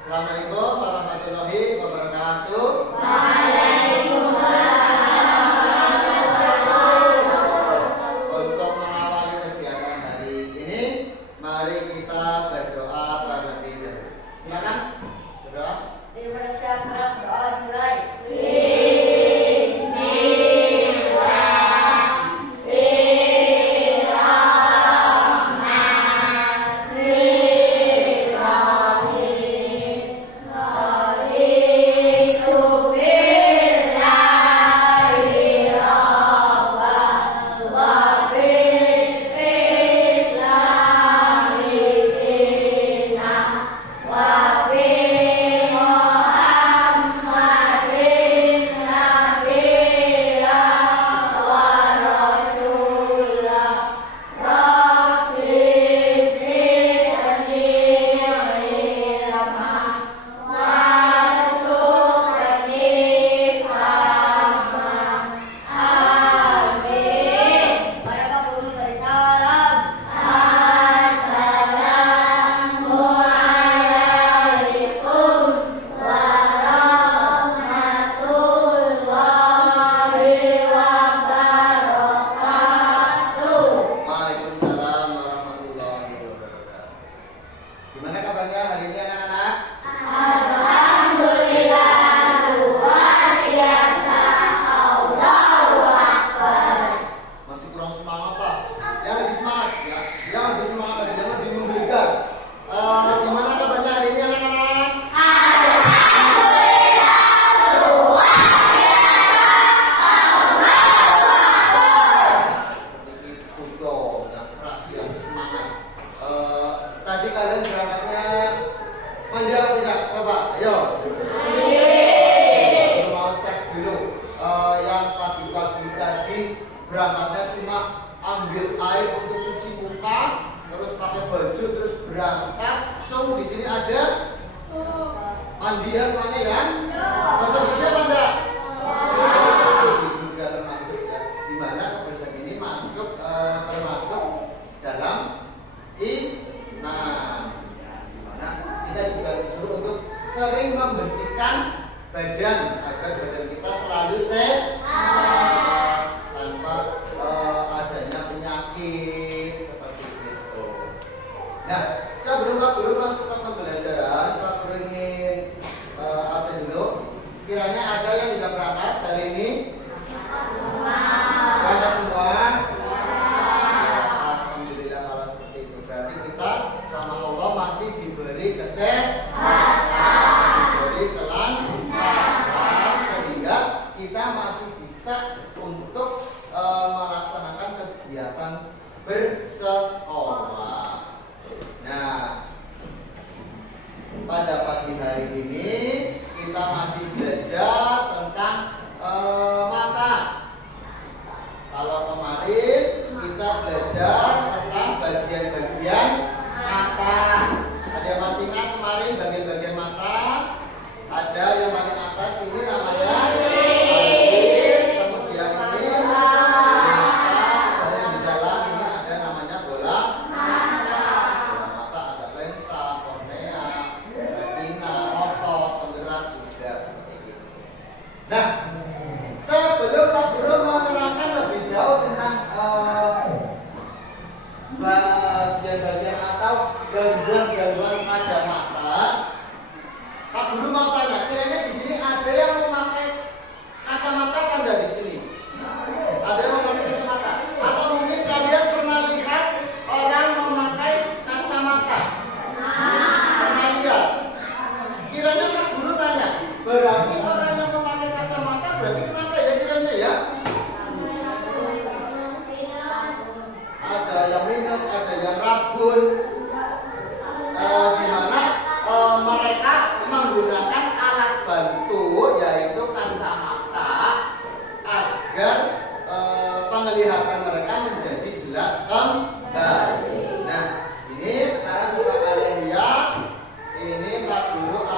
Assalamualaikum warahmatullahi wabarakatuh. Untuk mengawali kegiatan hari ini, mari kita berdoa terlebih dahulu. Silakan berdoa. Daripada saya harap doa dimulai. Waalaikumsalam warahmatullahi wabarakatuh. Gimana kabarnya hari ini anak-anak? Masih kurang semangat tak? Yang lebih semangat ya, yang lebih semangat lagi, yang lebih memberikan. Gimana kabarnya hari ini anak-anak? Seperti itu dong, yang keras, yang semangat. Tadi kalian berangkatnya mandi apa tidak? Coba, ayo. Mau cek dulu. Yang pagi-pagi tadi berangkatnya cuma ambil air untuk cuci muka, terus pakai baju, terus berangkat. Cung, di sini ada mandi ya semuanya ya? Gosok gigi apa enggak? Gigi juga termasuk ya. Dimana kebersihan ini masuk termasuk dalam iman. Ya, dimana kita juga disuruh untuk sering membersihkan badan agar badan kita selalu sehat tanpa adanya penyakit seperti itu. Nah, sebelum Pak Guru masuk ke pembelajaran, Pak Guru ingin absen dulu. Kiranya ada yang tidak berangkat hari ini? Berangkat semua? Alhamdulillah kalau seperti itu. Berarti kita sama Allah masih diberi kesehatan, diberi kelancaran, sehingga kita masih bisa untuk melaksanakan kegiatan bersekolah. Nah, pada pagi hari ini kita masih belajar tentang mata. Kalau kemarin kita belajar tentang bagian-bagian mata. Ada yang masih ingat kemarin bagian-bagian mata? Ada yang paling atas ini namanya iris, kemudian ini mata, dan yang di dalam ini ada namanya bola mata. Ada lensa, kornea, retina, otot, penggerak juga seperti itu. Nah, sebelum Pak Guru menerangkan lebih jauh tentang bagian-bagian atau gangguan-gangguan pada mata, Pak Guru mau tanya, kiranya di sini ada yang memakai kacamata kan enggak di sini? Ada yang memakai kacamata? Atau mungkin kalian pernah lihat orang memakai kacamata? Pernah lihat? Kiranya Pak Guru tanya, berarti orang yang memakai kacamata berarti kenapa ya kiranya ya? Ada yang minus, ada yang rabun. Di mana mereka menggunakan alat bantu yaitu kacamata agar penglihatan mereka menjadi jelas kembali. Nah, ini sekarang coba kalian lihat. Ini Pak Guru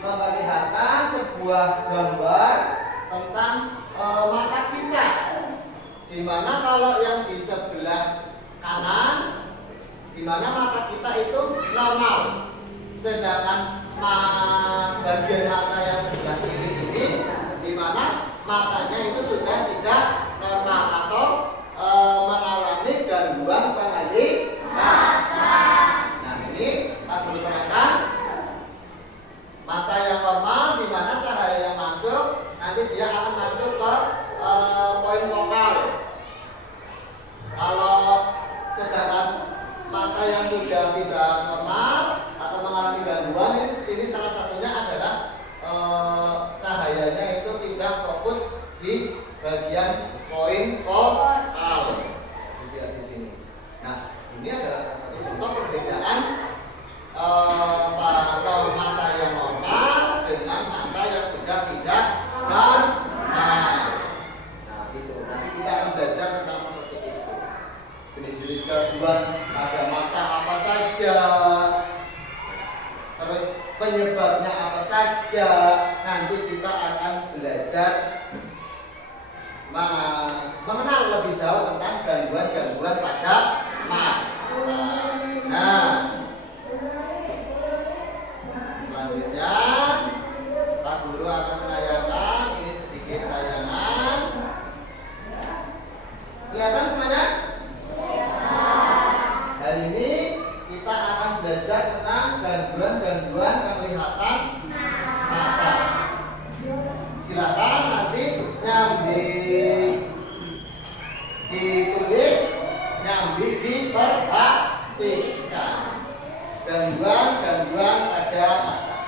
memperlihatkan sebuah gambar tentang mata kita. Dimana kalau yang di sebelah kanan, dimana mata kita itu normal, Sedangkan bagian mata yang sebelah kiri ini, di mana matanya itu sudah tidak normal atau mengalami gangguan penglihatan. Nah ini aku terangkan mata yang normal, di mana cahaya yang masuk nanti dia akan masuk ke poin fokal. Kalau sedangkan mata yang sudah tidak normal atau mengalami gangguan, ini salah satunya adalah cahayanya itu tidak fokus di bagian poin fokal di sini. Nah, ini adalah salah satu contoh perbedaan mata yang normal dengan mata yang sudah tidak normal. Nah, itu nanti kita akan belajar tentang seperti itu. Jenis-jenis gangguan, ada mata apa saja, terus penyebabnya apa saja. Nanti kita akan belajar mengenal lebih jauh tentang gangguan-gangguan pada mata. Nah, selanjutnya Pak Guru akan menayangkan ini sedikit tayangan. Kelihatan semuanya? Hari ini kita akan belajar tentang gangguan-gangguan penglihatan mata. Silakan nanti nyambi ditulis, nyambi diperhatikan. Gangguan-gangguan pada mata.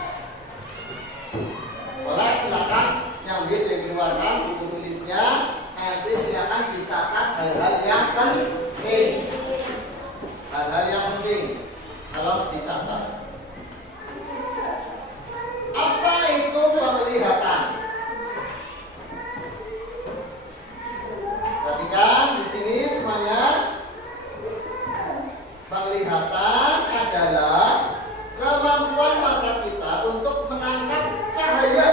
Boleh silakan nyambi dikeluarkan buku tulisnya. Nanti silakan dicatat hal-hal yang penting. Hal-hal yang penting kalau dicatat. Apa itu penglihatan? Perhatikan di sini semuanya. Penglihatan adalah kemampuan mata kita untuk menangkap cahaya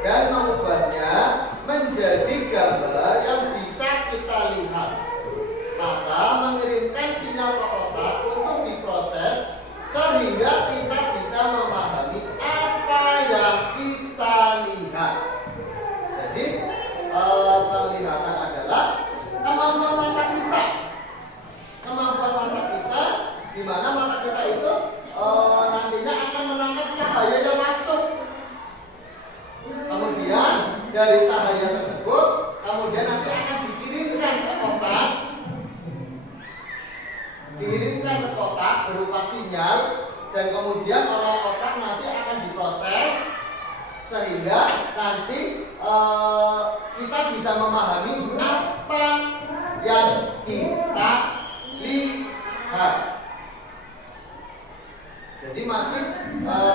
dan mengubahnya menjadi gambar yang bisa kita lihat. Mata mengirimkan sinyal ke otak untuk diproses sehingga kita bisa memahami apa yang kita lihat. Jadi penglihatan adalah kemampuan mata kita. Kemampuan mata kita, di mana mata kita itu nantinya akan menangkap cahaya yang masuk. Kemudian dari cahaya tersebut, kemudian nanti akan dikirimkan ke otak. Dikirimkan ke otak berupa sinyal, dan kemudian oleh otak nanti akan diproses sehingga nanti kita bisa memahami apa yang kita lihat. Jadi masih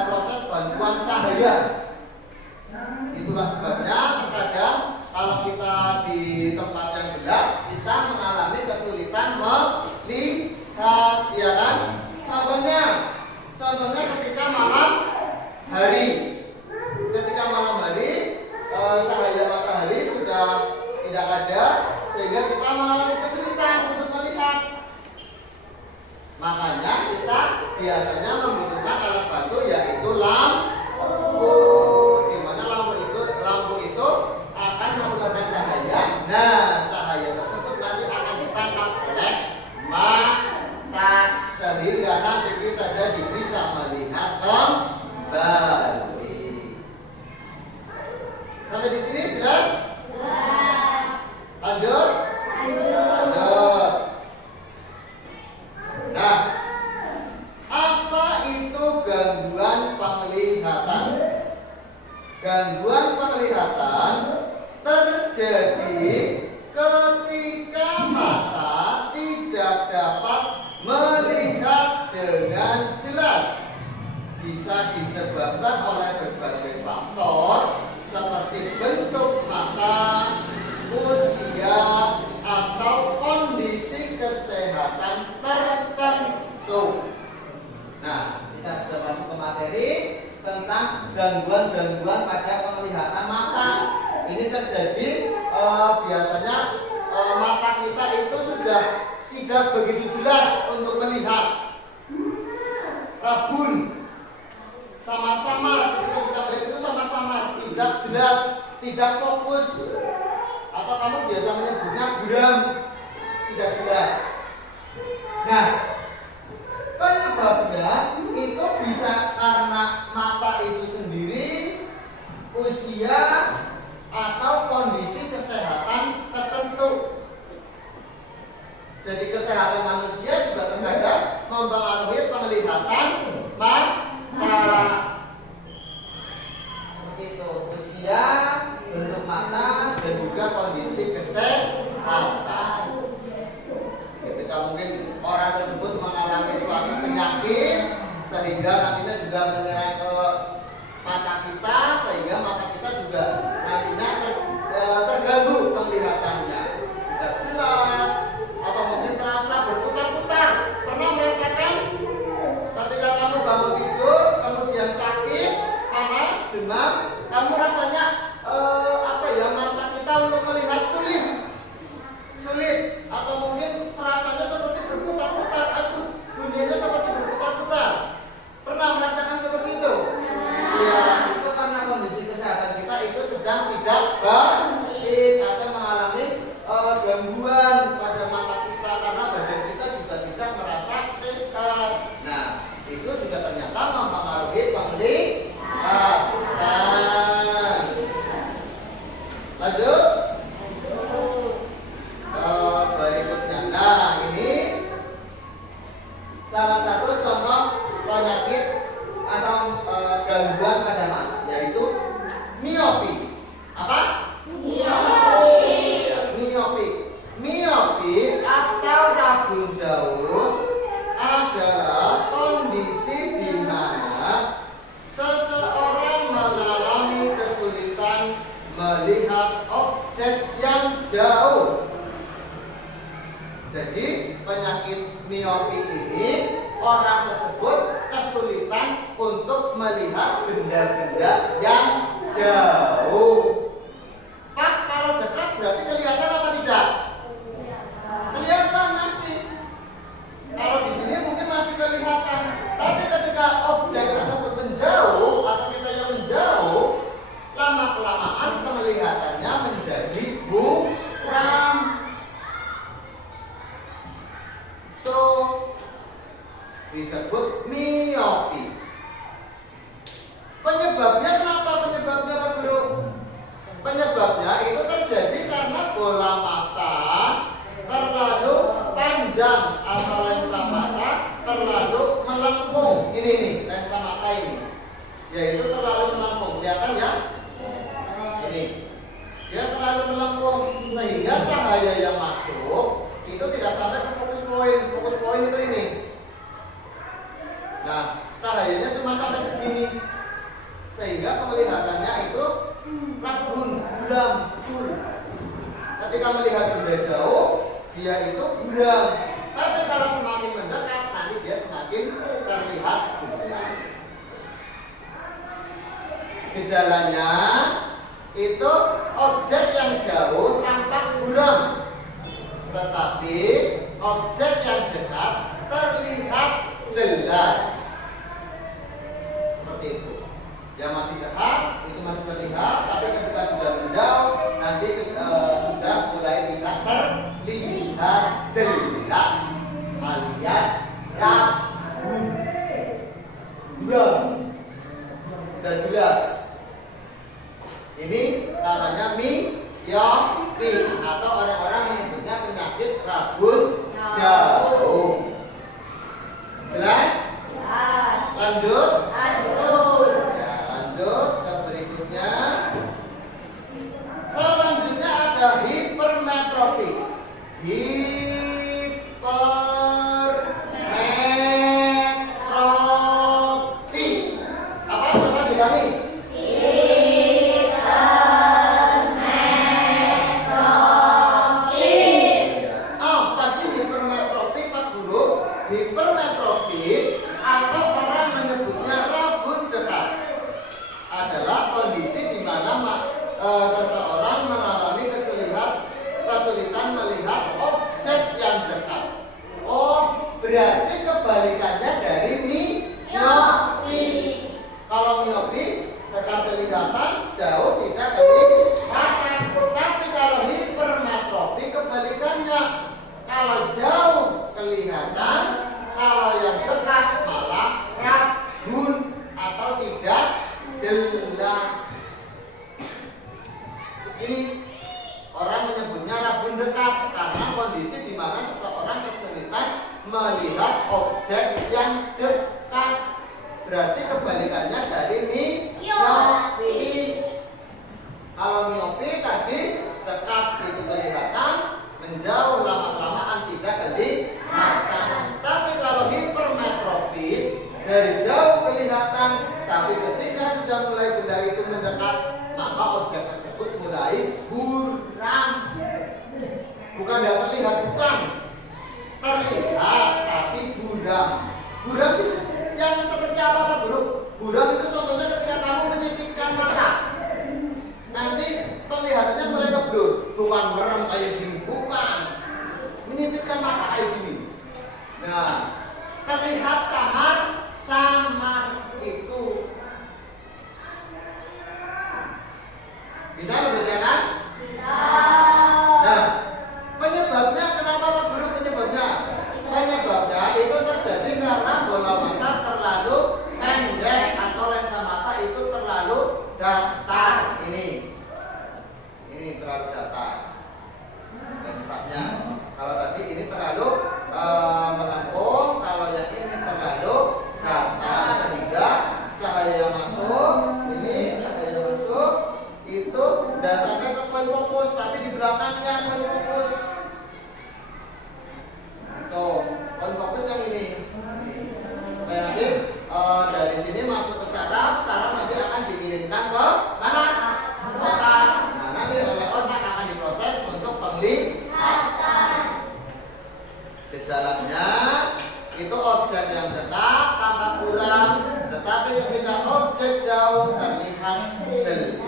proses bantuan cahaya. Itulah sebabnya terkadang kalau kita di tempat yang gelap, kita mengalami kesulitan melihat, ya kan? Contohnya ketika malam hari. Ketika malam hari cahaya matahari sudah tidak ada, sehingga kita mengalami kesulitan untuk melihat. Makanya kita biasanya membutuhkan alat bantu, yaitu lampu. Di mana lampu itu akan mengeluarkan cahaya. Nah, cahaya tersebut nanti akan ditangkap oleh mata sehingga nanti kita jadi bisa melihat kembali. Sampai di sini jelas? Lanjut. Nah, apa itu gangguan penglihatan? Gangguan penglihatan terjadi ketika mata tidak dapat melihat dengan jelas. Bisa disebabkan oleh berbagai faktor seperti bentuk mata, usia, atau kondisi kesehatan tertentu. Nah, kita sudah masuk ke materi tentang gangguan-gangguan pada penglihatan mata. Ini terjadi biasanya mata kita itu sudah tidak begitu jelas untuk melihat, rabun, tidak jelas, tidak fokus, atau kamu biasa menyebutnya buram, tidak jelas. Nah, penyebabnya itu bisa karena mata itu sendiri, usia, atau kondisi kesehatan tertentu. Jadi kesehatan manusia juga terkadang mempengaruhi penglihatan mata. Seperti itu, usia, bentuk mata, dan juga kondisi kesehatan. Ketika mungkin orang tersebut mengalami suatu penyakit sehingga nantinya juga menyerang ke mata kita, sehingga mata kita juga nantinya terganggu penglihatannya, tidak jelas, atau mungkin terasa berputar-putar. Pernah merasakan ketika kamu bangun tidur kemudian sakit, panas, demam, kamu rasanya mata kita untuk melihat sulit, atau mungkin rasanya seperti berputar-putar, dunianya seperti berputar-putar. Pernah merasakan seperti itu? Ya, itu karena kondisi kesehatan kita itu sedang tidak baik atau mengalami gangguan pada mata kita, karena badan kita juga tidak merasa sehat. Nah, itu juga ternyata mempengaruhi penglihatan. Lanjut. Berikutnya. Nah, ini salah satu contoh penyakit atau gangguan pada mata, yaitu miopi. Apa? Miopi atau rabun jauh adalah kondisi di mana seseorang mengalami kesulitan melihat objek yang jauh. Jadi penyakit miopi ini, orang tersebut kesulitan untuk melihat benda-benda yang jauh. Pak, kalau dekat berarti kelihatan apa tidak? Kelihatan masih. Kalau di sini mungkin masih kelihatan, tapi ketika objek tersebut menjauh atau kita yang menjauh, lama-kelamaan penglihatannya menjadi buram. Itu disebut miopi. Penyebabnya kenapa? Penyebabnya Pak Guru? Penyebabnya itu terjadi karena bola mata terlalu panjang atau lensa mata terlalu melengkung. Ini nih lensa mata ini, yaitu terlalu melengkung. Kelihatan ya? Ini dia terlalu melengkung sehingga cahaya yang masuk itu tidak sampai ke fokus poin. Fokus poin itu ini. Nah, cahayanya cuma sampai segini, sehingga penglihatannya itu rabun, buram, betul. Ketika melihat benda jauh, dia itu buram. Tapi kalau semakin mendekat, nanti dia semakin terlihat jelas. Gejalanya itu objek yang jauh tampak buram, tetapi objek yang dekat terlihat jelas. Seperti itu. Yang masih dekat itu masih terlihat, tapi ketika sudah menjauh nanti sudah mulai tidak terlihat jelas, alias rabun, buram, dan jelas. Ini namanya miopi atau orang-orang menyebutnya penyakit rabun jauh. Jelas? Lanjut. Ya, lanjut ke berikutnya. Selanjutnya ada hipermetropi. Hipermetropi. Apa? Coba diulangi. Hipermetropi atau orang menyebutnya rabun dekat adalah kondisi di mana seseorang mengalami kesulitan melihat objek yang dekat. Oh, berarti kebalikannya dari miopi. Kalau miopi dekat kelihatan, jauh berarti kebalikannya dari miopi. Kalau miopi tadi dekat itu kelihatan, menjauh lama-lamaan tidak kelihatan. Tapi kalau hipermetropi dari jauh kelihatan, tapi ketika sudah mulai benda itu mendekat, maka objek tersebut mulai buram. Bukan tidak terlihat, bukan terlihat, tapi buram. Buram sih yang seperti apa Pak Guru? Buram itu contohnya ketika kamu menyipitkan mata, nanti penglihatannya mulai ngeblur. Bukan merem kayak gini, bukan. Menyipitkan mata kayak gini. Nah, terlihat samar itu. Bisa membedakan? Bisa. Nah, penyebabnya kenapa Pak Guru penyebabnya? Penyebabnya itu terjadi karena bola mata terlalu pendek atau lensa mata itu terlalu datar. Ini terlalu datar lensanya. Kalau tadi ini terlalu melengkung, kalau yang ini terlalu datar sehingga cahaya yang masuk itu tidak sampai ke poin fokus, tapi di belakangnya poin fokus. Tuh, poin fokus yang ini. Oke, nanti dari sini masuk ke saraf nanti akan dikirimkan ke mana? Otak. Nah, nanti oleh otak akan diproses untuk penglihatan. Gejalanya itu objek yang dekat tampak buram, tetapi ketika objek jauh terlihat jelas.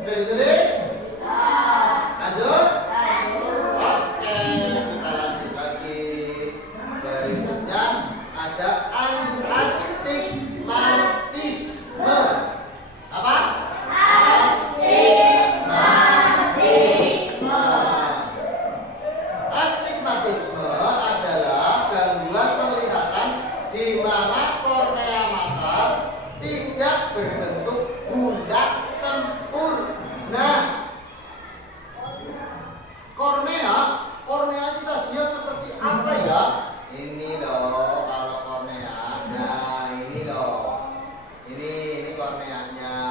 Sudah ditulis? Lanjut? Oke, kita lanjut lagi. Berikutnya ada astigmatisme. Apa? Astigmatisme adalah gangguan penglihatan di mana kornea mata tidak berbentuk bulat sempurna. Kornea sudah dia seperti apa ya? Ini loh kalau kornea. Nah, ini loh. Ini korneanya.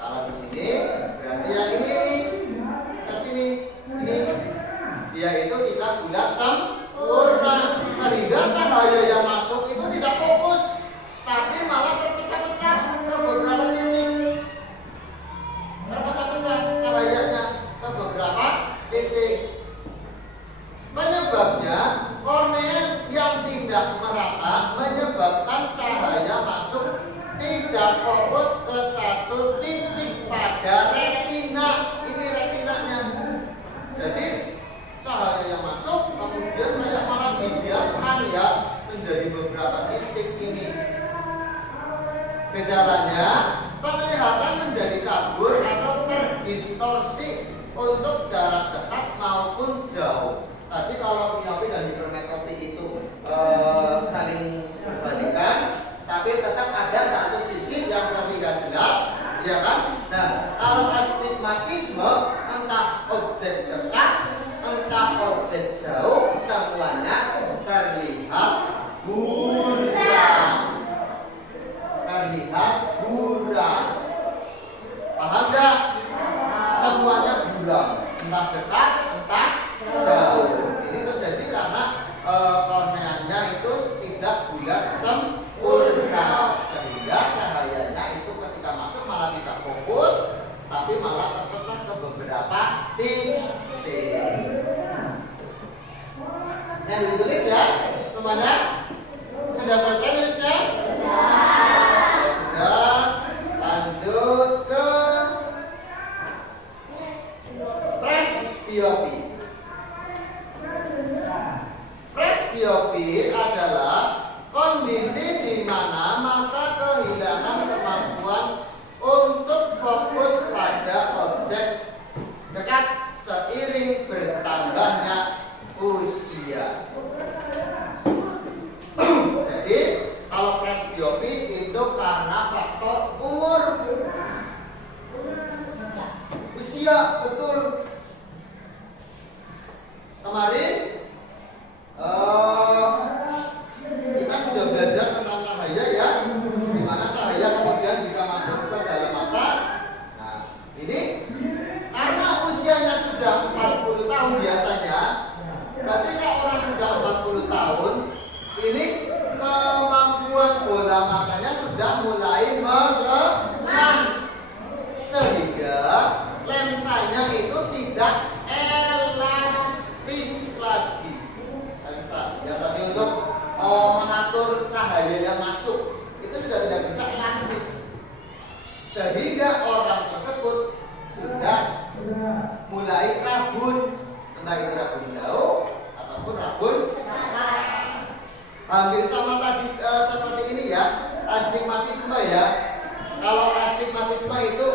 Kalau di sini berarti yang ini. Lihat sini. Ini dia itu tidak bulat sempurna sehingga cahaya yang masuk itu tidak fokus, tapi malah terpecah-pecah ke beberapa titik. Terpecah-pecah cahayanya ke beberapa titik. Penyebabnya kornea yang tidak merata menyebabkan cahaya masuk tidak fokus ke satu titik pada retina. Ini retinanya. Jadi cahaya yang masuk kemudian malah dibiaskan ya menjadi beberapa titik ini. Gejalanya penglihatan menjadi kabur atau terdistorsi untuk jarak dekat maupun jauh. Tadi kalau miopi dan hipermetropi itu saling berbalikan, tapi tetap ada satu sisi yang terlihat jelas, ya kan? Nah, kalau astigmatisme entah objek dekat, entah objek jauh, semuanya terlihat buram. Paham nggak? Semuanya buram, entah dekat, entah jauh. Ini terjadi karena korneanya itu tidak bulat sempurna, sehingga cahayanya itu ketika masuk malah tidak fokus, tapi malah terpecah ke beberapa titik. Yang ditulis ya semuanya? Sudah selesai nulisnya? Sudah. Lanjut ke presbiopi. Presbiopi adalah kondisi di mana mata kehilangan kemampuan untuk fokus pada objek dekat seiring bertambahnya usia. Jadi kalau presbiopi itu karena faktor umur, usia, betul. Kemarin hampir sama tadi seperti ini ya, astigmatisme ya. Kalau astigmatisme itu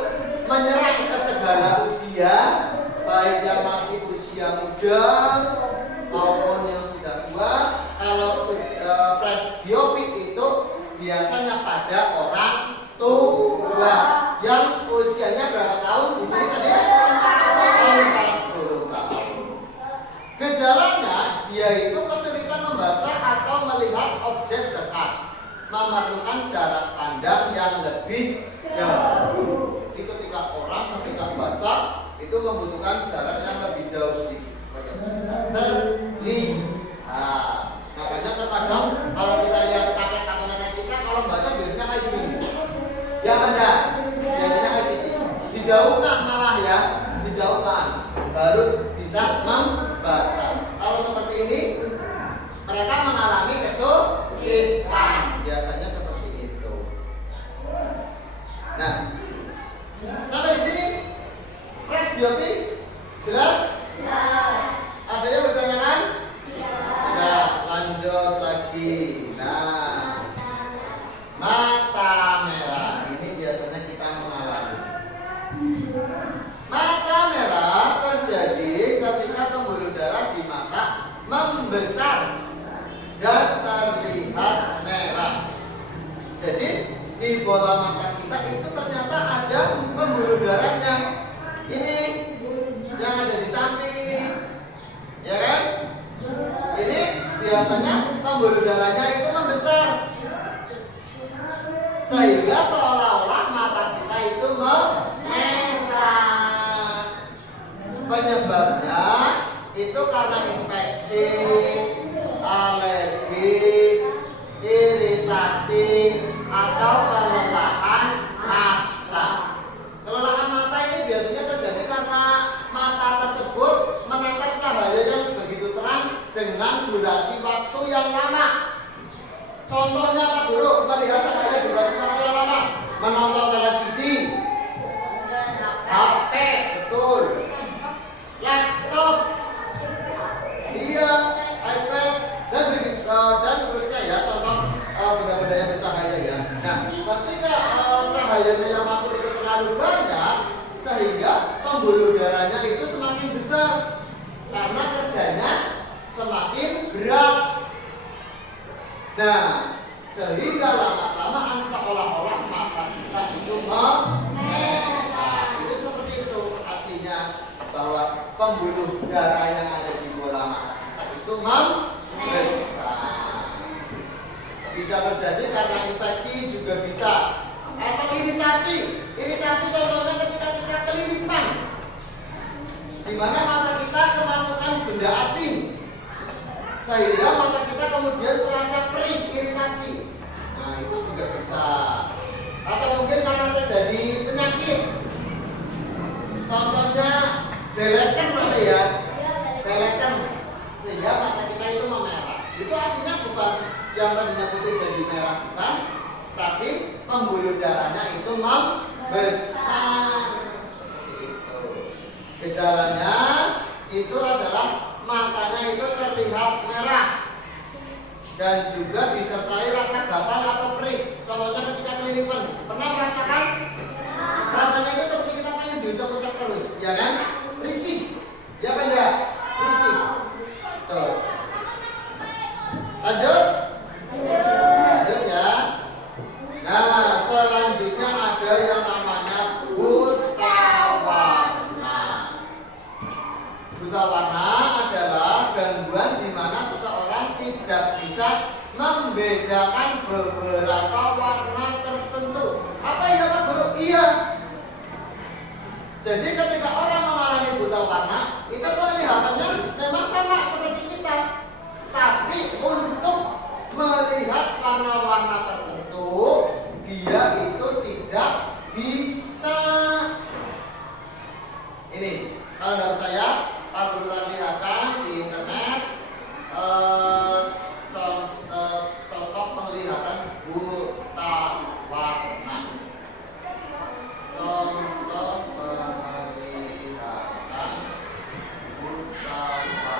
menyerang ke segala usia, baik yang masih usia muda maupun yang sudah tua. Kalau presbiopi itu biasanya pada orang tua yang usianya berapa tahun? Di sini tadi 40 tahun. Gejalanya dia itu kesulitan membaca atau melihat objek dekat, memerlukan jarak pandang yang lebih jauh. Jadi ketika baca itu membutuhkan jarak yang lebih jauh sedikit supaya bisa terlihat. Makanya terkadang kalau kita lihat kakek atau nenek kita kalau baca biasanya kayak gini. Ya ada, biasanya kayak gini. Dijauhkan malah ya, dijauhkan baru bisa membaca. Kalau seperti ini mereka mengalami kesulitan, biasanya seperti itu. Nah, sampai di sini presbiopi jelas? Ada yang bertanya? Tidak, lanjut lagi. Nah, mata merah ini biasanya kita mengalami. Mata merah terjadi ketika pembuluh darah di mata membesar dan terlihat merah. Jadi di bola mata kita itu ternyata ada pembuluh darahnya. Ini yang ada di samping ini, ya kan? Ini biasanya pembuluh darahnya itu membesar, sehingga seolah-olah mata kita itu merah. Penyebabnya itu karena infeksi, alergi, iritasi, atau kelelahan mata. Kelelahan mata ini biasanya terjadi karena mata tersebut menatap cahaya yang begitu terang dengan durasi waktu yang lama. Contohnya Pak Guru, melihat cahaya durasi waktu yang lama, menonton televisi, HP, betul, laptop, iya, iPad, dan seterusnya ya, contoh benda-benda yang bercahaya ya. Nah, ketika cahayanya yang masuk itu terlalu banyak, sehingga pembuluh darahnya itu semakin besar karena kerjanya semakin berat. Nah, sehingga lama-lamaan seolah-olah mata kita itu merah. Itu seperti itu aslinya, bahwa pembuluh darah yang ada di bola mata kita itu membesar. Bisa terjadi karena infeksi, juga bisa, atau iritasi. Iritasi contohnya ketika kita kelilipan, di mana mata kita kemasukan benda asing, sehingga mata kita kemudian terasa perih, iritasi. Nah, itu juga bisa. Atau mungkin karena terjadi penyakit, contohnya beleken ya, beleken, sehingga mata kita itu memerah. Itu aslinya bukan yang tadinya putih jadi merah, bukan, tapi pembuluh darahnya itu membesar. Seperti itu. Gejalanya itu adalah matanya itu terlihat merah dan juga disertai rasa gatal atau perih. Contohnya ketika kelilipan, pernah merasakan? Rasanya itu seperti kita pengen diucap-ucap terus, ya kan? Risih, ya kan ya? Risih. Terus, lanjut ya. Nah, selanjutnya ada yang namanya buta warna. Buta warna adalah gangguan di mana seseorang tidak bisa membedakan beberapa warna tertentu. Apa ya Pak Guru? Iya. Jadi ketika orang mengalami buta warna, itu penglihatannya memang sama seperti kita. Tapi untuk melihat warna-warna tertentu, dia itu tidak bisa. Ini, kalau tidak percaya, Pak Guru lihatkan di internet contoh penglihatan buta warna. Contoh penglihatan buta warna.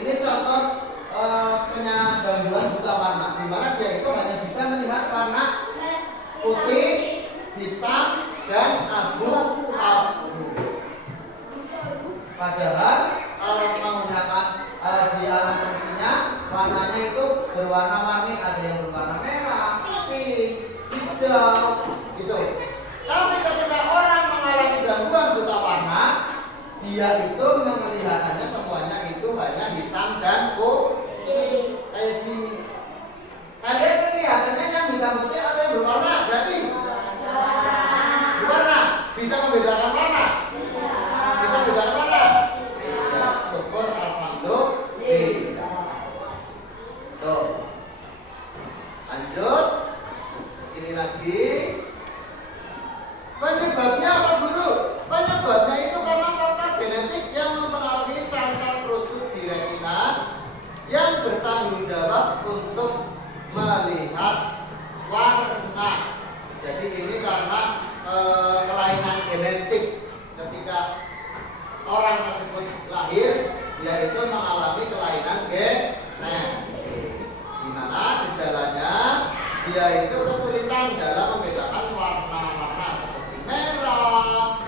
Ini contoh gangguan buta warna, di mana dia itu hanya bisa melihat warna putih, hitam, dan abu-abu. Padahal kalau menggunakan di alam semestinya warnanya itu berwarna-warni, ada yang berwarna merah, putih, hijau, gitu. Tapi ketika orang mengalami gangguan buta warna, dia itu melihatannya semuanya itu hanya hitam dan putih, kayak gini. Kalian kelihatannya yang hitam putih atau yang berwarna? Berarti berwarna. Bisa membedakan warna? Bisa membedakan warna? Ya, syukur alhamdulillah. Tuh. Lanjut. Sini lagi. Penyebabnya apa, Guru? Penyebabnya itu karena faktor genetik yang mempengaruhi sel-sel kerucut di retina yang bertanggung jawab untuk melihat warna. Jadi ini karena kelainan genetik. Ketika orang tersebut lahir, dia itu mengalami kelainan genetik. Di mana gejalanya dia itu kesulitan dalam membedakan warna-warna seperti merah,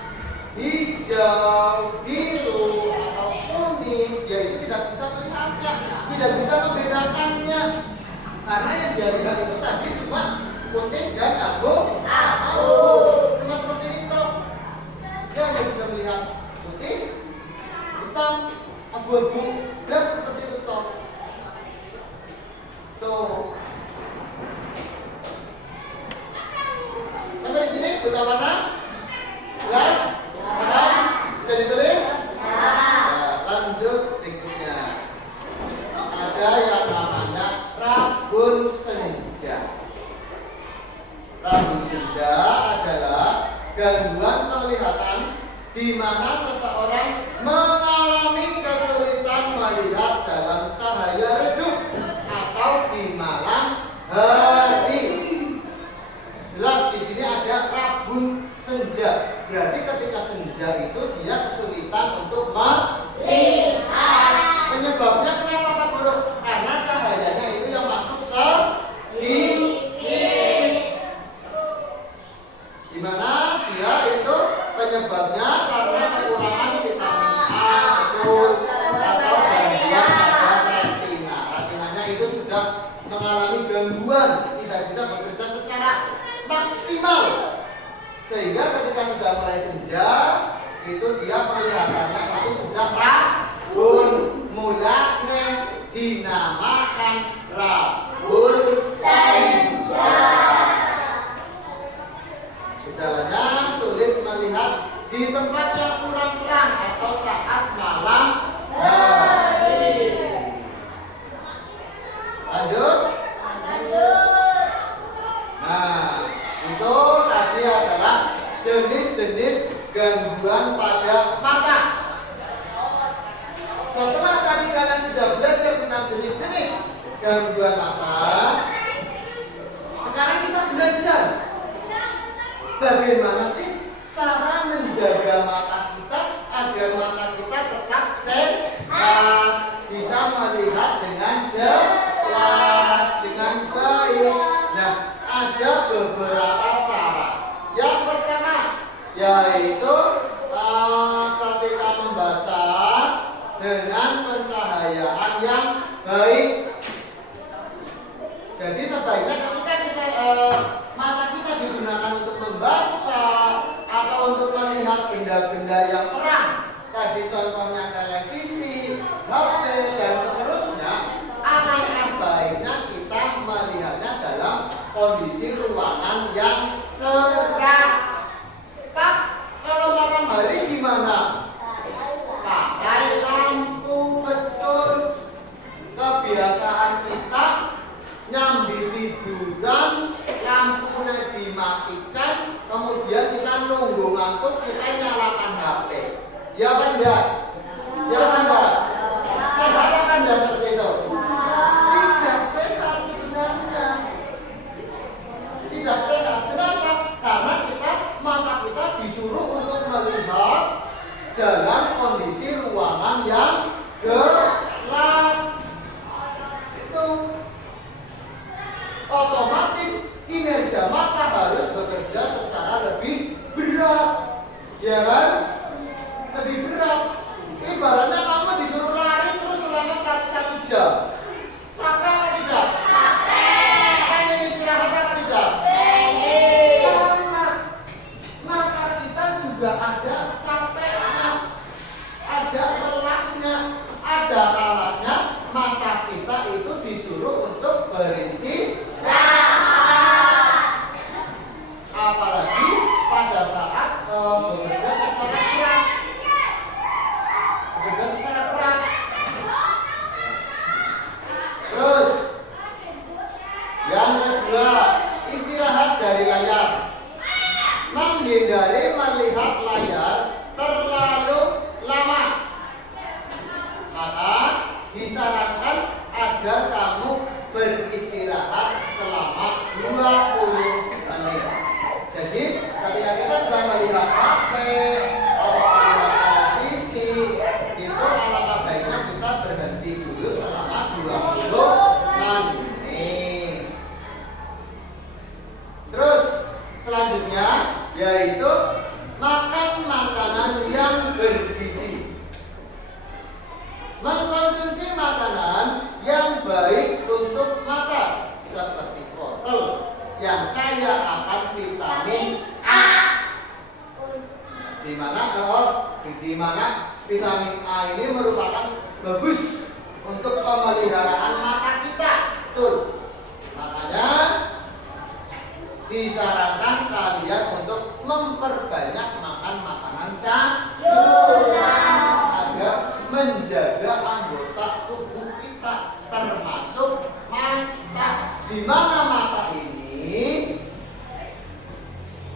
hijau, biru, atau kuning. Dia itu tidak bisa melihatnya, tidak bisa membedakannya. Karena yang dia lihat itu tadi cuma putih dan abu-abu. Cuma seperti itu. Dia hanya bisa melihat putih, hitam, abu-abu, dan seperti itu toh. Tuh. Sampai di sini buta warna? Jelas? Paham? Bisa ditulis? Nah, lanjut berikutnya. Ada yang namanya rabun senja. Rabun senja adalah gangguan penglihatan di mana seseorang mengalami kesulitan melihat dalam cahaya redup atau di malam hari. Jelas di sini ada rabun senja. Berarti ketika senja itu dia kesulitan untuk melihat. Penyebabnya kenapa, Pak Guru? Karena cahayanya itu yang masuk sedikit. Di mana dia itu penyebabnya karena kekurangan vitamin A, betul, atau gangguan pada retina. Retinanya itu sudah mengalami gangguan, tidak bisa bekerja secara maksimal. Sehingga ketika sudah mulai senja, itu dia penglihatannya itu sudah rabun. Mulanya dinamakan rabun senja. Gejalanya sulit melihat di tempat yang kurang terang atau saat malam hari. Lanjut. Nah, itu tadi adalah jenis-jenis gangguan pada mata. Setelah tadi kalian sudah belajar tentang jenis-jenis gangguan mata, sekarang kita belajar bagaimana sih cara menjaga mata kita agar mata kita tetap sehat, bisa melihat dengan jelas, dengan baik. Nah, ada beberapa cara. Yang pertama yaitu ketika membaca dengan pencahayaan yang baik. Jadi sebaiknya ketika kita mata kita digunakan untuk membaca atau untuk melihat benda-benda yang terang, tadi contohnya televisi, HP, dan seterusnya, alangkah baiknya kita melihatnya dalam kondisi ruangan yang cerah. Pak, kalau malam hari gimana? Pakai lampu, betul. Kebiasaan kita nyambi tiduran, lampunya dimatikan, kemudian kita nunggu ngantuk, kita nyalakan HP. Ya apa enggak? Ya apa enggak? Sehat apa enggak seperti itu? Tidak sehat sebenarnya. Tidak sehat. Kenapa? Karena mata kita disuruh untuk melihat dalam kondisi ruangan yang gelap. jam. Capek apa tidak? Pengen istirahat apa tidak? Sama. Mata kita juga ada capeknya, ada lelahnya, ada kalanya mata kita itu disuruh untuk beristirahat. Apalagi pada saat bekerja secara keras. Terus yang kedua, istirahat dari layar. Menghindari melihat layar terlalu lama. Maka disarankan agar kamu beristirahat selama 20 menit. Jadi ketika kita sedang melihat HP atau melihat televisi, itu alangkah baiknya kita berhenti dulu selama 20 menit. Terus selanjutnya yaitu makan makanan yang bergizi. Mengkonsumsi makanan yang baik untuk mata seperti wortel yang kaya akan vitamin A. Di mana vitamin A ini merupakan bagus untuk pemeliharaan mata kita. Tuh. Makanya disarankan kalian untuk memperbanyak makan makanan sayuran agar menjaga anggota tubuh kita termasuk mata. Di mana mata ini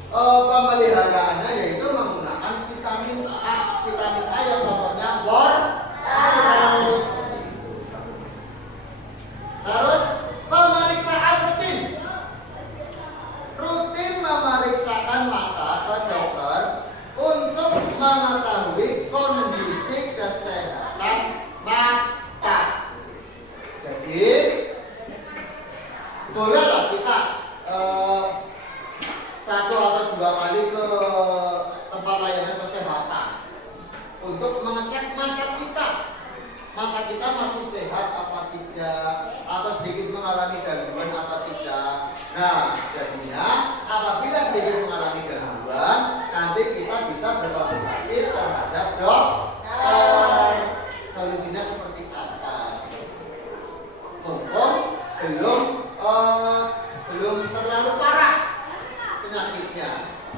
pemeliharaannya yaitu menggunakan vitamin A. Vitamin A yang contohnya wortel. Terus pemeriksaan rutin memeriksakan mata ke dokter untuk mengetahui kondisi kesehatan mata. Jadi bolehlah kita 1 atau 2 kali ke tempat layanan kesehatan untuk mengecek mata kita. Mata kita masih sehat apa tidak, atau sedikit mengalami gangguan apa tidak. Nah, jadinya apabila sedikit mengalami gangguan, nanti kita bisa berkonsultasi terhadap dokter. Solusinya seperti apa? Mumpung belum terlalu parah penyakitnya.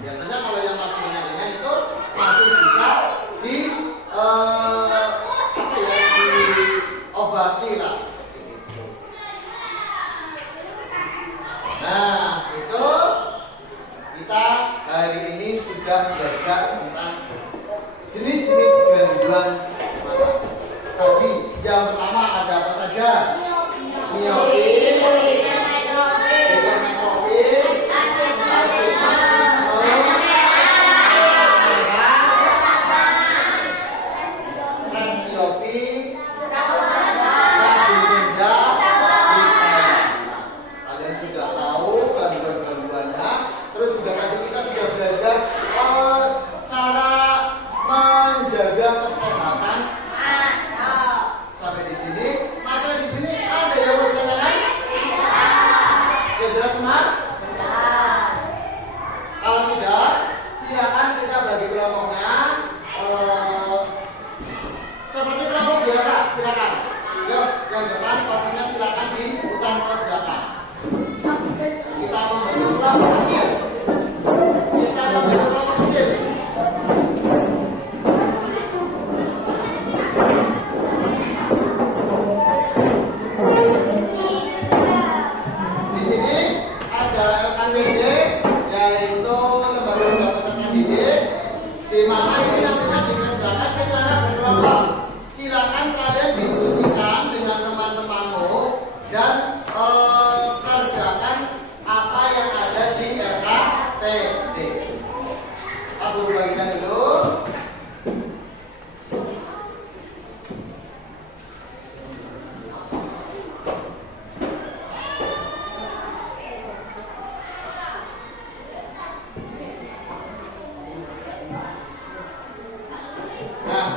Biasanya kalau yang masih ringan-ringan itu masih bisa diobati lah seperti itu. Nah, itu kita hari ini sudah belajar tentang jenis-jenis gangguan mata. Tadi yang pertama ada apa saja? Miopi,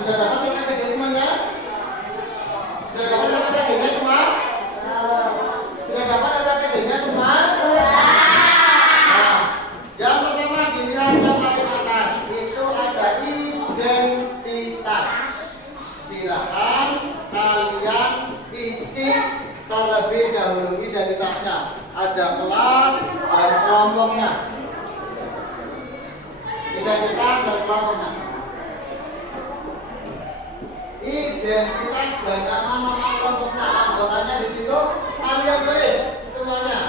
sudah dapat RKPD semuanya? Sudah dapat RKPD semuanya? terlebih dahulu. Identitasnya ada kelas dan kelompoknya. Identitas dan kelompoknya. Identitas dan nama kelompoknya, anggotanya di situ kalian tulis semuanya.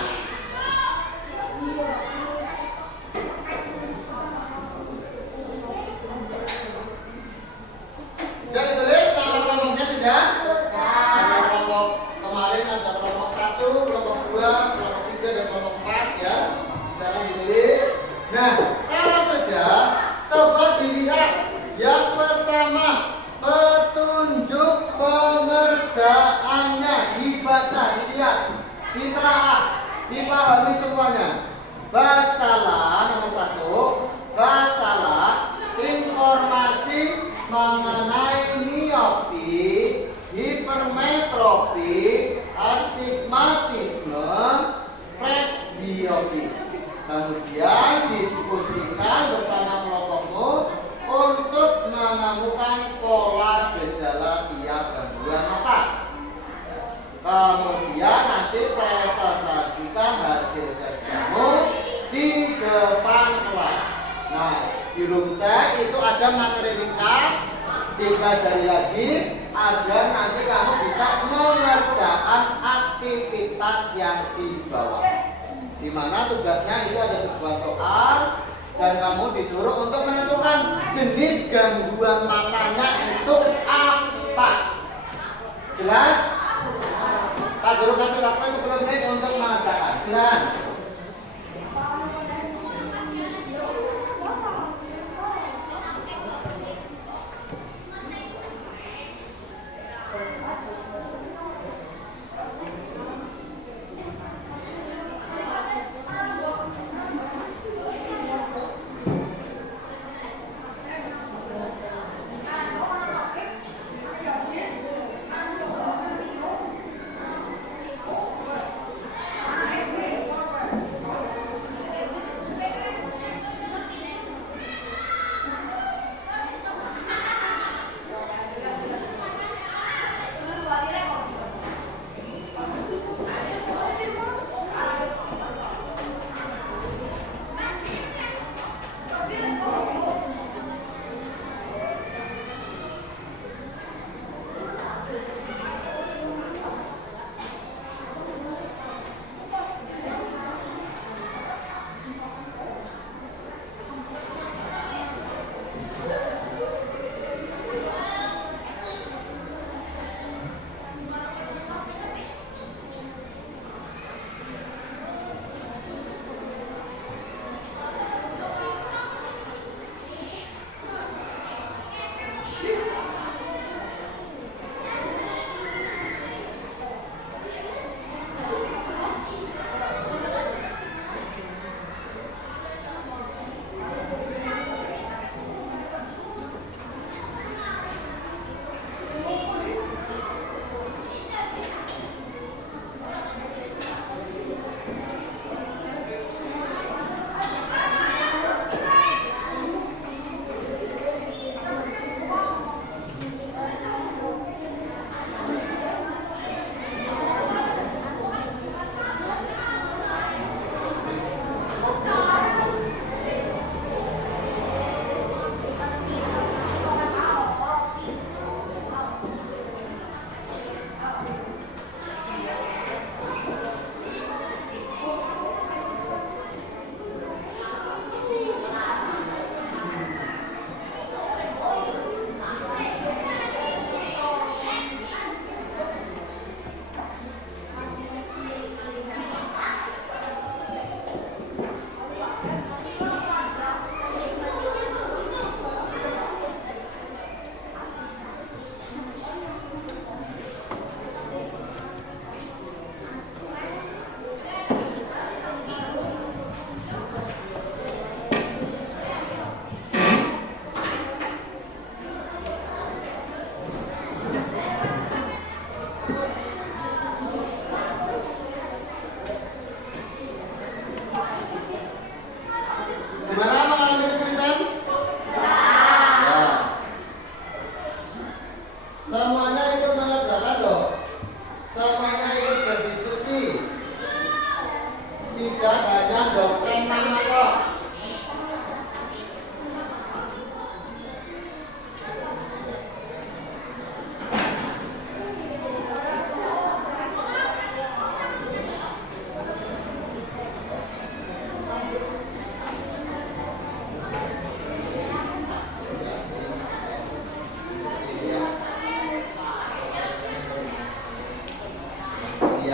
Sudah ditulis nama kelompoknya sudah? Ada kelompok kemarin ada kelompok 1, kelompok 2, kelompok 3 dan kelompok 4 ya. Sudah kan ditulis. Nah, kalau sudah, coba dilihat yang pertama. Petunjuk pengerjaannya dibaca, dilihat, ditelaah, dipahami semuanya. Bacalah nomor 1, bacalah informasi mengenai miopi, hipermetropi, astigmatisme, presbiopi. Kemudian diskusikan bersama kelompokmu untuk menemukan pola gejala tiap gangguan mata. Kemudian nanti presentasikan hasil kerjamu di depan kelas. Nah, di room C itu ada materi ringkas, dipelajari lagi agar nanti kamu bisa mengerjakan aktivitas yang di bawah. Di mana tugasnya itu ada sebuah soal dan kamu disuruh untuk menentukan jenis gangguan matanya itu apa. Jelas? Pak Guru kasih waktu 10 menit untuk mengerjakan. Silakan.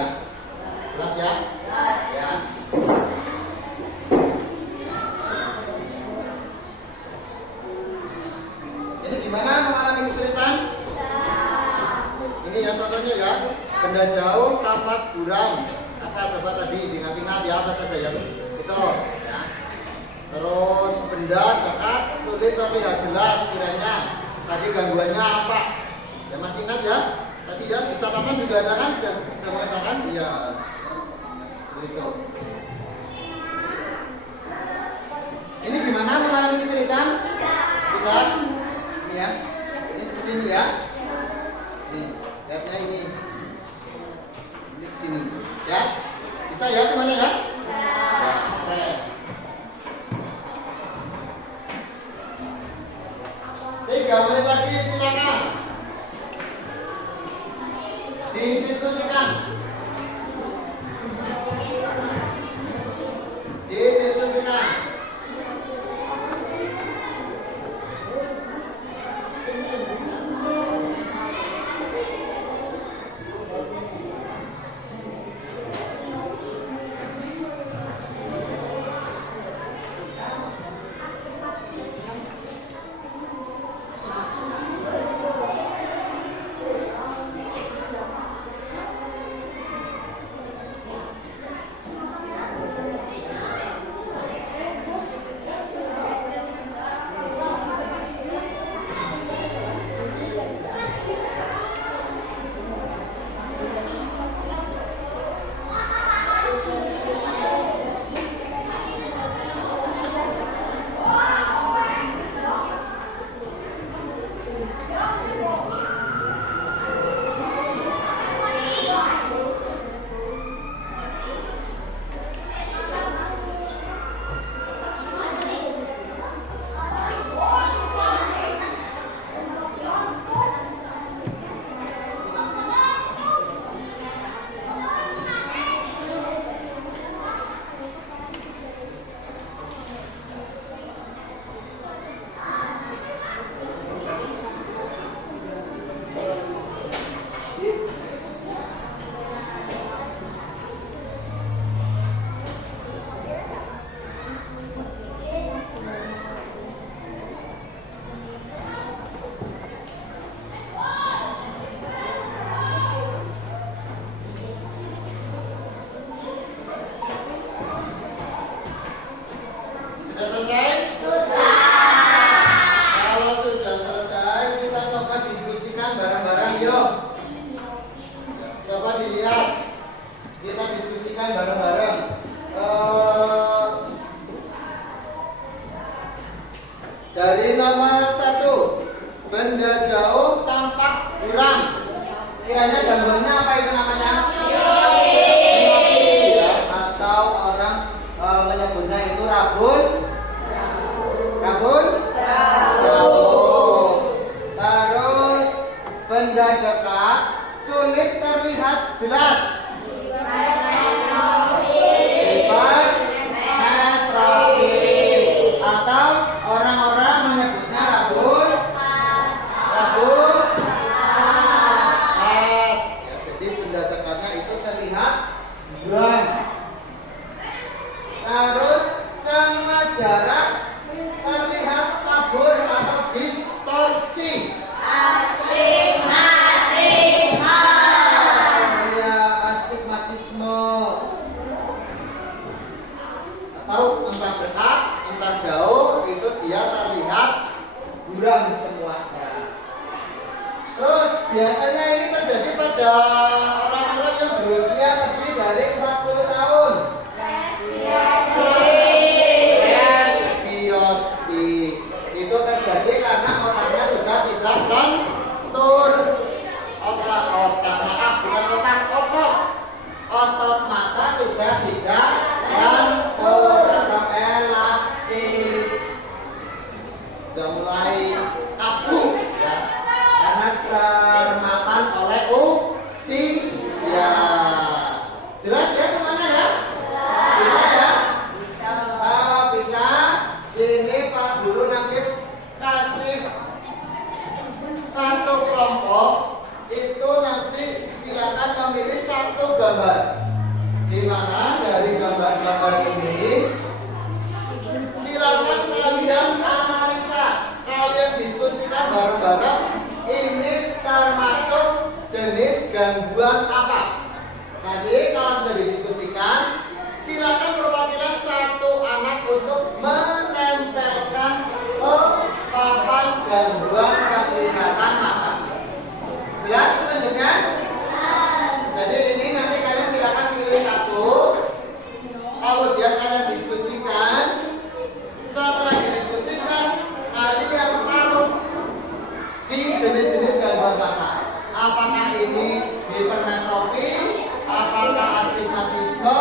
ya. Jelas ya? Ya. Ini gimana mengalami kesulitan? Ini ya contohnya ya. Benda jauh tampak buram. Apa coba tadi diingat-ingat ya, apa saja ya? Itu ya. Terus benda dekat sulit terlihat jelas kiranya. Tadi gangguannya apa? Ya masih ingat ya? Tadi ya di catatan juga ada kan? Sudah mengatakan? Iya. Itu. Ini gimana mengalami kesulitan? Tidak. Ini ya. Ini seperti ini ya. Nih, lihatnya ini. Ini di sini. Ya. Bisa ya semuanya ya? Ya. Oke. 3 menit lagi silakan. Didiskusikan. Didiskusikan. Dari nomor 1, benda jauh tampak buram. Kiranya gangguannya apa itu namanya? Miopi ya, atau orang menyebutnya itu rabun jauh. Terus benda dekat sulit terlihat jelas. Atau orang-orang menyebutnya rabun ya, jadi benda dekatnya itu terlihat buram. Terus sama jarak terlihat kabur atau distorsi. Ya, astigmatisme. Atau entah dekat entah jauh itu dia terlihat buram semuanya. Terus biasanya ini terjadi pada orang-orang yang berusia lebih dari 40 tahun. Presbiospi itu terjadi karena otaknya sudah tidak lentur. Otot mata sudah tidak lentur atau elastis, sudah mulai kaku ya, karena termakan oleh usia. Jelas ya semuanya ya? Bisa ya? Bisa. Ini Pak Guru nanti kasih satu kelompok itu, nanti silakan memilih satu satu gambar. Di mana dari gambar-gambar ini silakan kalian analisa, kalian diskusikan bareng-bareng. Ini termasuk jenis gangguan apa? Nanti kalau sudah didiskusikan, silakan perwakilan satu anak untuk menempelkan papan gangguan penglihatan mata. Jelas tunjuknya? Jadi ini nanti kalian silakan pilih satu, kemudian kalian diskusikan. Setelah didiskusikan, kalian taruh di jenis-jenis gangguan mata. Apakah ini hipermetropi, apakah astigmatisme,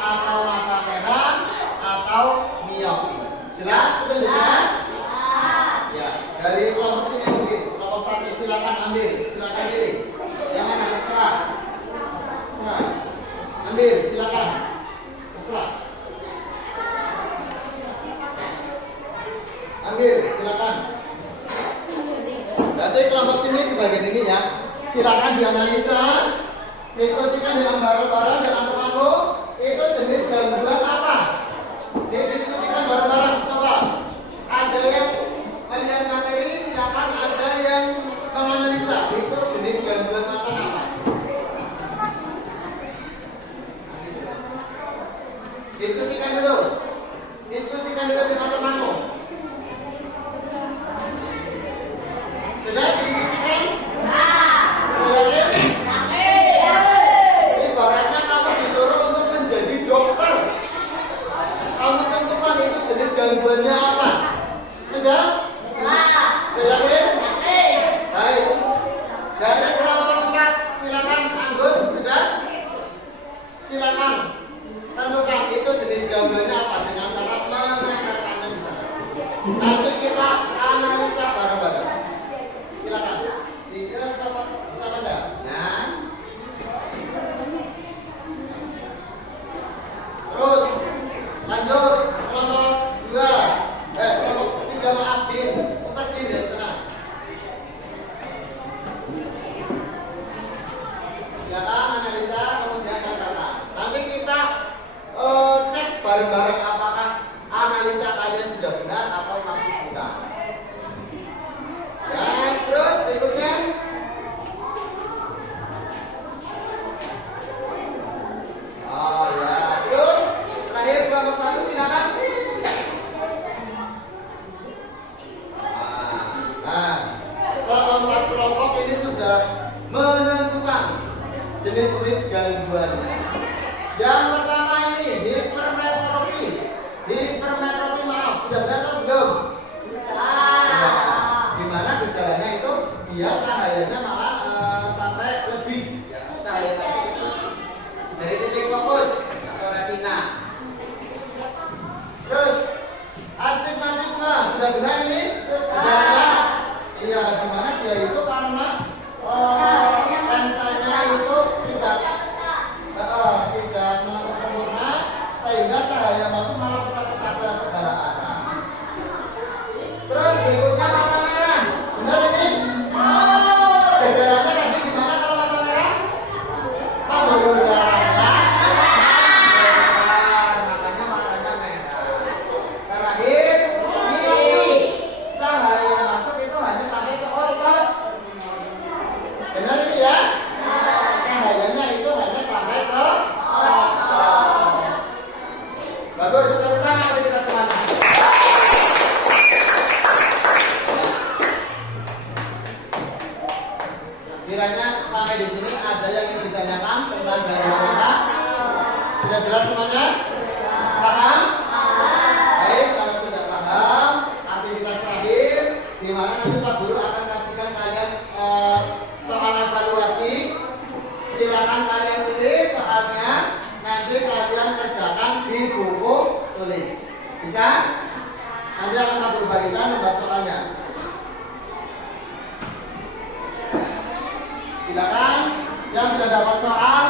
atau mata merah, atau miopi. Jelas tunjuknya? Ya, dari kelompok sini mungkin. Kelompok satu silakan ambil, silakan pilih. Yang mana? Terserah. Terserah. Ambil, silakan. Terserah. Ambil, silakan. Berarti kelompok sini di bagian ini ya. Silakan dianalisa, diskusikan dengan bareng-bareng dengan temanmu. Itu jenis gangguan apa? Didiskusikan bareng-bareng. Coba. Ada yang melihat materi, silakan. Ada yang menganalisa. Itu jenis gangguan mata apa? Diskusikan dulu. Diskusikan dulu dengan temanmu. Sudah didiskusikan? Sudah yakin? Ibaratnya kamu disuruh untuk menjadi dokter. Kamu tentukan itu jenis gangguannya apa? Sudah? Sudah yakin? Baik. Dari kelompok 4 silakan Anggun. Sudah? Silakan tentukan itu jenis gangguannya apa dengan cara menempelkannya di sana. Nanti kita analisa bareng-bareng. Silakan. Bisa pada. Nah. Terus lanjut kelompok 2. Kelompok 3 maaf Bin. Putar Bin dari sana. Silakan analisa kemudian katakan. Nanti kita cek bareng-bareng apakah analisa kalian sudah benar atau masih kurang. Dan terus berikutnya. Oh ya, terus terakhir kelompok 1 silakan. Nah, keempat kelompok ini sudah menentukan jenis-jenis gangguannya. Yang pertama ini hipermetropi. Hipermetropi maaf, sudah benar atau belum? Dimana gejalanya itu dia cahayanya malah sampai lebih ya, cahayanya itu dari titik fokus atau retina. Terus astigmatisme sudah benar ini gejalanya? Iya, dimana dia itu karena lensanya itu tidak melakukan sempurna sehingga cahaya masuk malah pecah-pecah ke segala arah. Terus berikutnya mata merah. Benar ini? Gejalanya nanti gimana kalau mata merah? Pembuluh darahnya besar, makanya matanya merah. Terakhir, miopi. Cahaya masuk itu hanya sampai ke otot. Benar ini ya? Cahayanya itu hanya sampai ke otot. Bagus, sudah benar apa kita semuanya? Kiranya sampai di sini ada yang ingin ditanyakan tentang gangguan mata? Sudah jelas semuanya? Paham? Baik, kalau sudah paham, aktivitas terakhir di mana nanti Pak Guru akan kasihkan kalian soal evaluasi. Silakan kalian tulis soalnya, nanti kalian kerjakan di buku tulis. Bisa? Nanti akan Pak Guru bagikan membuat soalnya. Silakan yang sudah dapat soal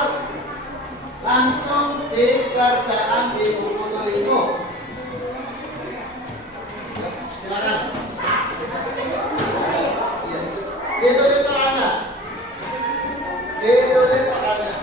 langsung dikerjakan di buku tulismu. Silakan. Iya, ditulis soalnya. Ditulis soalnya.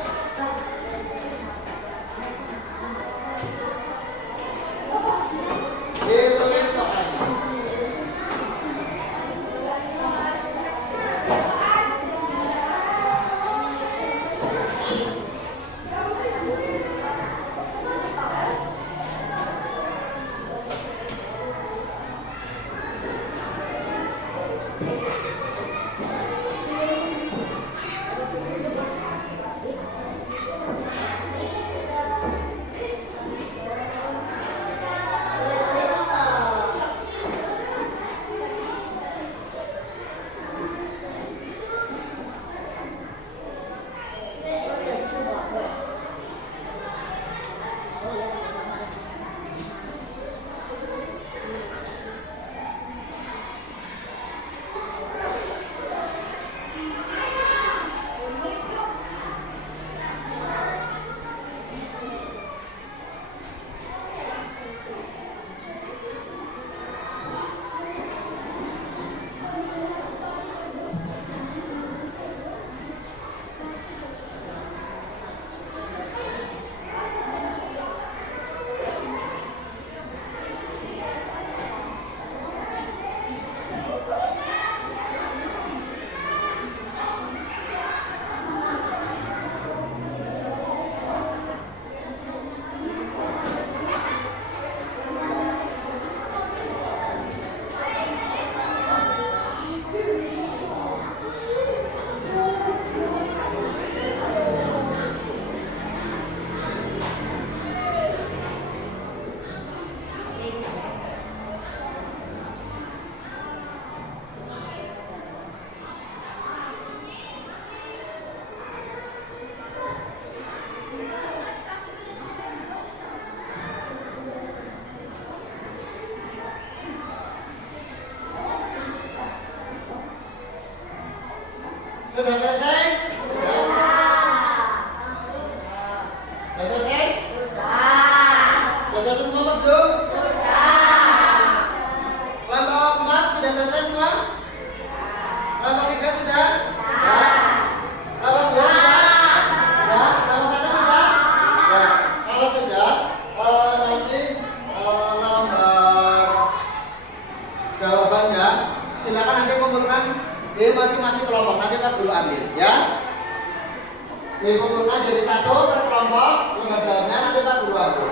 Dikumpulkan jadi satu per kelompok. Untuk jawabnya nanti Pak Guru ambil.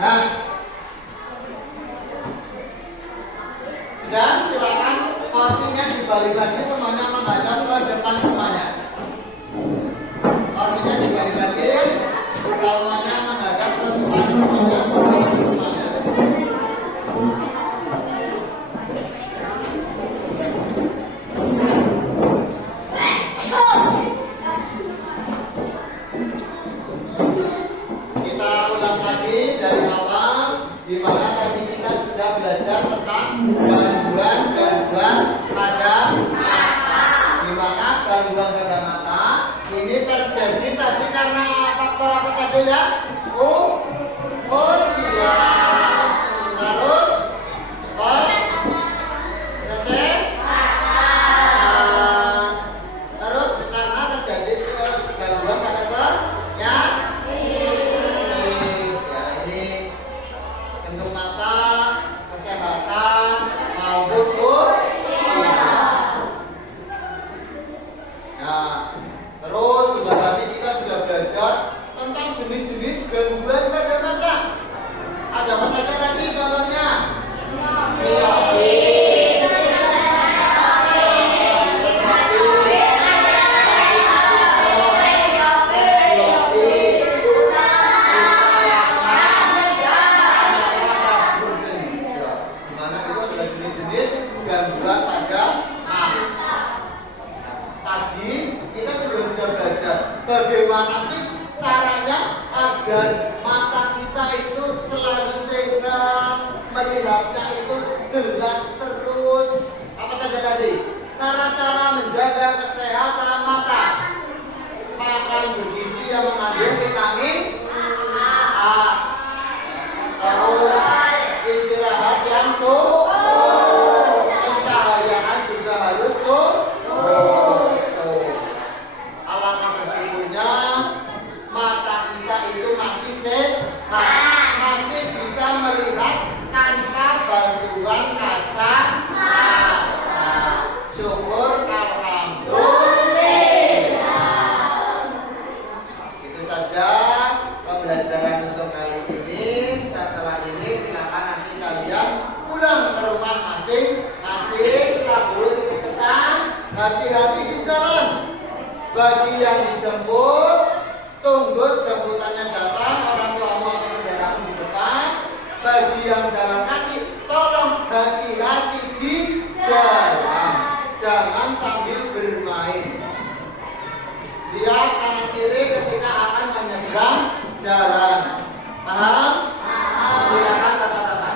Nah, dan silakan porsinya dibalik lagi semuanya menghadap ke depan semuanya. Porsinya dibalik lagi semuanya menghadap ke depan semuanya. Kita ulas lagi dari awal, di mana tadi kita sudah belajar tentang gangguan pada mata. Di mana gangguan pada mata ini terjadi tadi karena faktor apa saja ya? Usia, terus kesehatan, terus karena terjadi gangguan pada bentuk mata, kesehatan, maupun usia. Nah, terus sudah tadi kita sudah belajar tentang jenis-jenis gangguan pada mata. Ada apa saja tadi contohnya? Miopi, gangguan pada mata. Tadi kita sudah belajar bagaimana sih caranya agar mata kita itu selalu sehat, melihatnya itu jelas terus. Apa saja tadi? Cara-cara menjaga kesehatan mata. Makan bergizi yang mengandung vitamin A. Terus istirahat yang cukup. Pencahayaan juga harus cukup. Alangkah bersyukurnya mata kita itu masih sehat, masih bisa melihat tanpa bantuan kacamata. Syukur alhamdulillah. Itu saja pembelajaran untuk kali ini. Setelah ini silakan nanti kalian pulang ke rumah masing-masing. Pak Guru titip pesan, hati-hati di jalan. Bagi yang dijemput, tunggu jemputannya datang, orang tuamu atau saudaramu di depan. Bagi yang jalan kaki, tolong hati-hati di jalan. Jangan sambil bermain. Lihat kanan kiri ketika akan menyeberang jalan. Paham? Silakan tata-tata.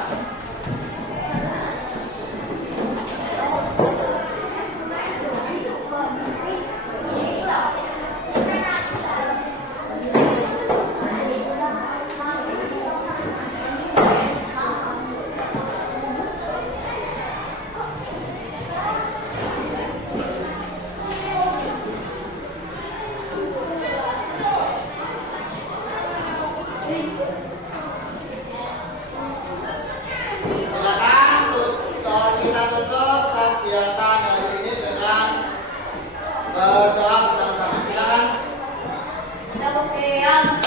Kita tutup kegiatan hari ini dengan berdoa bersama-sama. Silakan. Kita buktikan.